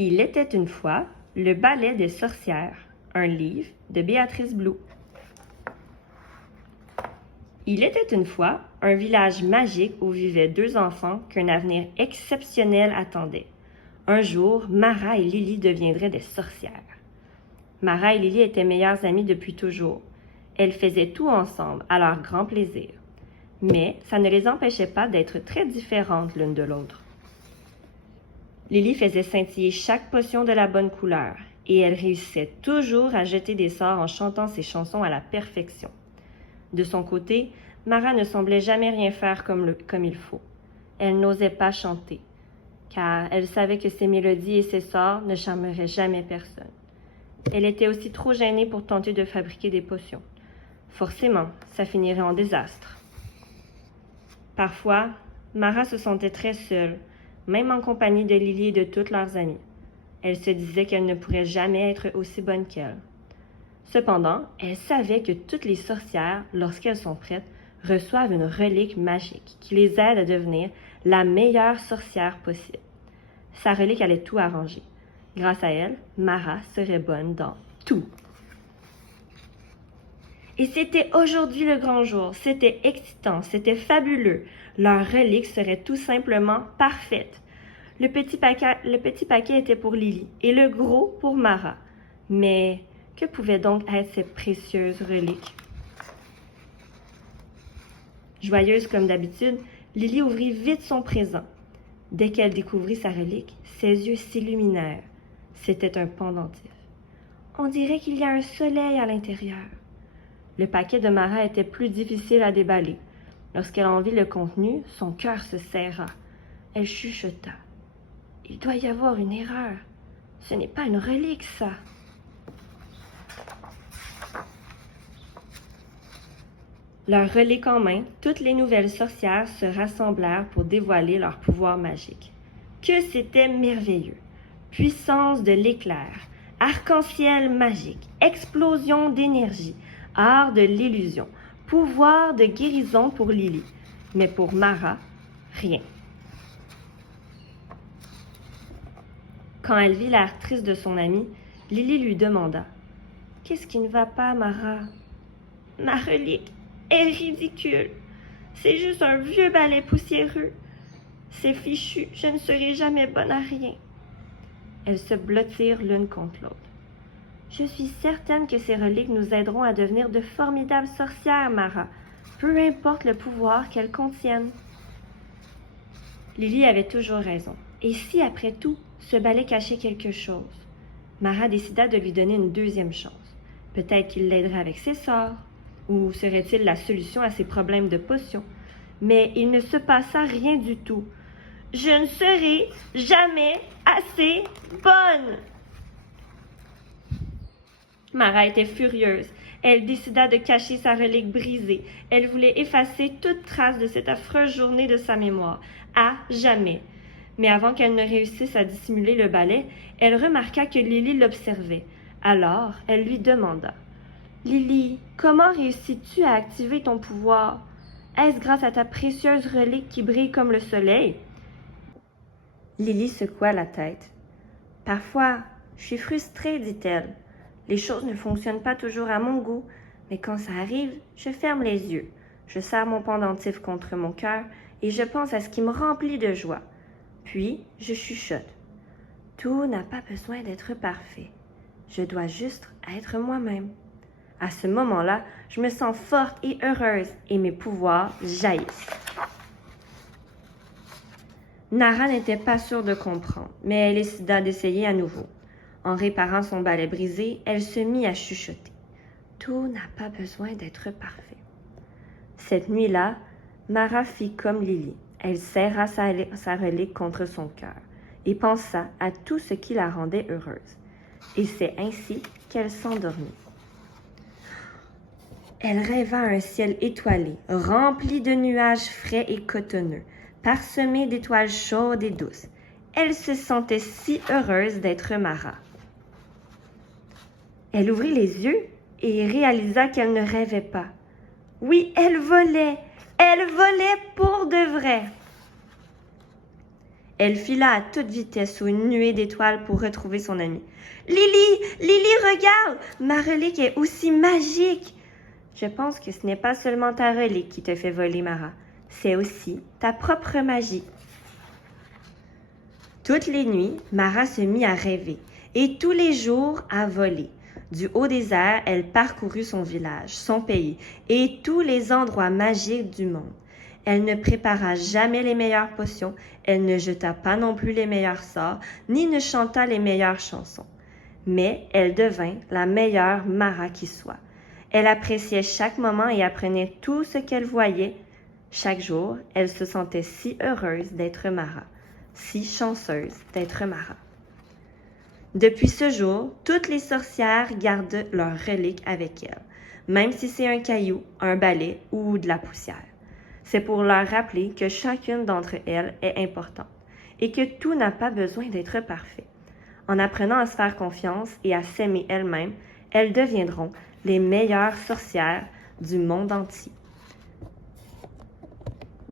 Il était une fois le ballet des sorcières, un livre de Béatrice Blou. Il était une fois un village magique où vivaient deux enfants qu'un avenir exceptionnel attendait. Un jour, Mara et Lily deviendraient des sorcières. Mara et Lily étaient meilleures amies depuis toujours. Elles faisaient tout ensemble, à leur grand plaisir. Mais ça ne les empêchait pas d'être très différentes l'une de l'autre. Lily faisait scintiller chaque potion de la bonne couleur, et elle réussissait toujours à jeter des sorts en chantant ses chansons à la perfection. De son côté, Mara ne semblait jamais rien faire comme il faut. Elle n'osait pas chanter, car elle savait que ses mélodies et ses sorts ne charmeraient jamais personne. Elle était aussi trop gênée pour tenter de fabriquer des potions. Forcément, ça finirait en désastre. Parfois, Mara se sentait très seule, même en compagnie de Lily et de toutes leurs amies. Elle se disait qu'elle ne pourrait jamais être aussi bonne qu'elle. Cependant, elle savait que toutes les sorcières, lorsqu'elles sont prêtes, reçoivent une relique magique qui les aide à devenir la meilleure sorcière possible. Sa relique allait tout arranger. Grâce à elle, Mara serait bonne dans tout. Et c'était aujourd'hui le grand jour. C'était excitant, c'était fabuleux. Leur relique serait tout simplement parfaite. Le petit paquet était pour Lily et le gros pour Mara. Mais que pouvaient donc être ces précieuses reliques? Joyeuse comme d'habitude, Lily ouvrit vite son présent. Dès qu'elle découvrit sa relique, ses yeux s'illuminèrent. C'était un pendentif. On dirait qu'il y a un soleil à l'intérieur. Le paquet de Mara était plus difficile à déballer. Lorsqu'elle en vit le contenu, son cœur se serra. Elle chuchota. « Il doit y avoir une erreur. Ce n'est pas une relique, ça. » Leur relique en main, toutes les nouvelles sorcières se rassemblèrent pour dévoiler leur pouvoir magique. Que c'était merveilleux! Puissance de l'éclair, arc-en-ciel magique, explosion d'énergie, art de l'illusion, pouvoir de guérison pour Lily. Mais pour Mara, rien. Quand elle vit l'air triste de son amie, Lily lui demanda « Qu'est-ce qui ne va pas, Mara? »« Ma relique est ridicule. C'est juste un vieux balai poussiéreux. C'est fichu, je ne serai jamais bonne à rien. » Elles se blottirent l'une contre l'autre. « Je suis certaine que ces reliques nous aideront à devenir de formidables sorcières, Mara, peu importe le pouvoir qu'elles contiennent. » Lily avait toujours raison. Et si, après tout, ce balai cachait quelque chose? Mara décida de lui donner une deuxième chance. Peut-être qu'il l'aiderait avec ses sorts, ou serait-il la solution à ses problèmes de potions? Mais il ne se passa rien du tout. « Je ne serai jamais assez bonne! » Mara était furieuse. Elle décida de cacher sa relique brisée. Elle voulait effacer toute trace de cette affreuse journée de sa mémoire, à jamais. Mais avant qu'elle ne réussisse à dissimuler le balai, elle remarqua que Lily l'observait. Alors, elle lui demanda « Lily, comment réussis-tu à activer ton pouvoir? Est-ce grâce à ta précieuse relique qui brille comme le soleil? » Lily secoua la tête. « Parfois, je suis frustrée, dit-elle. Les choses ne fonctionnent pas toujours à mon goût, mais quand ça arrive, je ferme les yeux. Je serre mon pendentif contre mon cœur et je pense à ce qui me remplit de joie. Puis, je chuchote. Tout n'a pas besoin d'être parfait. Je dois juste être moi-même. À ce moment-là, je me sens forte et heureuse et mes pouvoirs jaillissent. » Nara n'était pas sûre de comprendre, mais elle décida d'essayer à nouveau. En réparant son balai brisé, elle se mit à chuchoter. Tout n'a pas besoin d'être parfait. Cette nuit-là, Mara fit comme Lily. Elle serra sa relique contre son cœur et pensa à tout ce qui la rendait heureuse. Et c'est ainsi qu'elle s'endormit. Elle rêva un ciel étoilé, rempli de nuages frais et cotonneux, parsemé d'étoiles chaudes et douces. Elle se sentait si heureuse d'être Mara. Elle ouvrit les yeux et réalisa qu'elle ne rêvait pas. Oui, elle volait pour de vrai. Elle fila à toute vitesse sous une nuée d'étoiles pour retrouver son amie. « Lily! Lily, regarde! Ma relique est aussi magique! » Je pense que ce n'est pas seulement ta relique qui te fait voler, Mara. C'est aussi ta propre magie. Toutes les nuits, Mara se mit à rêver et tous les jours à voler. Du haut des airs, elle parcourut son village, son pays et tous les endroits magiques du monde. Elle ne prépara jamais les meilleures potions, elle ne jeta pas non plus les meilleurs sorts, ni ne chanta les meilleures chansons. Mais elle devint la meilleure Mara qui soit. Elle appréciait chaque moment et apprenait tout ce qu'elle voyait. Chaque jour, elle se sentait si heureuse d'être Mara, si chanceuse d'être Mara. Depuis ce jour, toutes les sorcières gardent leur relique avec elles, même si c'est un caillou, un balai ou de la poussière. C'est pour leur rappeler que chacune d'entre elles est importante et que tout n'a pas besoin d'être parfait. En apprenant à se faire confiance et à s'aimer elles-mêmes, elles deviendront les meilleures sorcières du monde entier.